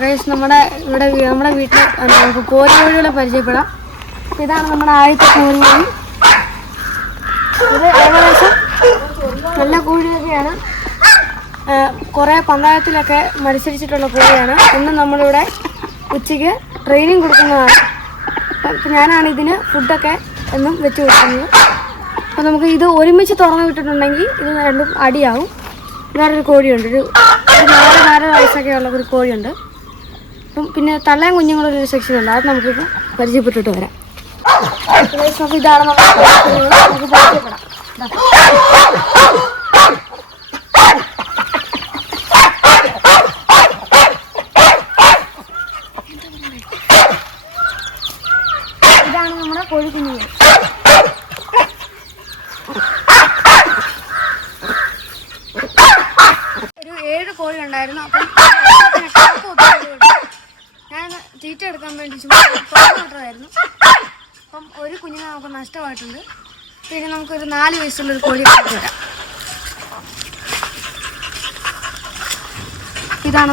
Guys നമ്മുടെ വീട്ടിൽ നമുക്ക് കോഴികളെ പരിചയപ്പെടാം. ഇതാണ് നമ്മുടെ ആദ്യത്തെ കോഴി. ഇത് ഏകദേശം നല്ല കോഴിയൊക്കെയാണ്. കുറേ പഞ്ചായത്തിലൊക്കെ മത്സരിച്ചിട്ടുള്ള കോഴിയാണ്. ഇന്ന് നമ്മളിവിടെ ഉച്ചയ്ക്ക് ട്രെയിനിങ് കൊടുക്കുന്നതാണ്. അപ്പം ഞാനാണ് ഇതിന് ഫുഡൊക്കെ എന്നും വെച്ച് കൊടുക്കുന്നത്. അപ്പോൾ നമുക്ക് ഇത് ഒരുമിച്ച് തുറന്നു വിട്ടിട്ടുണ്ടെങ്കിൽ ഇത് രണ്ടും അടിയാവും. വേറൊരു കോഴിയുണ്ട്, ഒരു 4 വയസ്സൊക്കെ ഉള്ള ഒരു കോഴിയുണ്ട്. അപ്പം പിന്നെ തള്ളയും കുഞ്ഞുങ്ങളൊരു സെക്ഷനുണ്ട്, അത് നമുക്കിപ്പോൾ പരിചയപ്പെട്ടിട്ട് വരാം. അപ്പോൾ ഇതാണ് നമുക്ക് പരിചയപ്പെടാം. ഇതാണ് നമ്മുടെ കോഴിക്കുഞ്ഞുങ്ങൾ. ഒരു 7 കോഴി ഉണ്ടായിരുന്നു. അപ്പം ഞാൻ തീറ്റ എടുക്കാൻ വേണ്ടി തുറന്നിട്ടതായിരുന്നു. അപ്പം ഒരു കുഞ്ഞിനെ നമുക്ക് നഷ്ടമായിട്ടുണ്ട്. പിന്നെ നമുക്കൊരു 4 വയസ്സുള്ളൊരു കോഴി വരാം. ഇതാണ്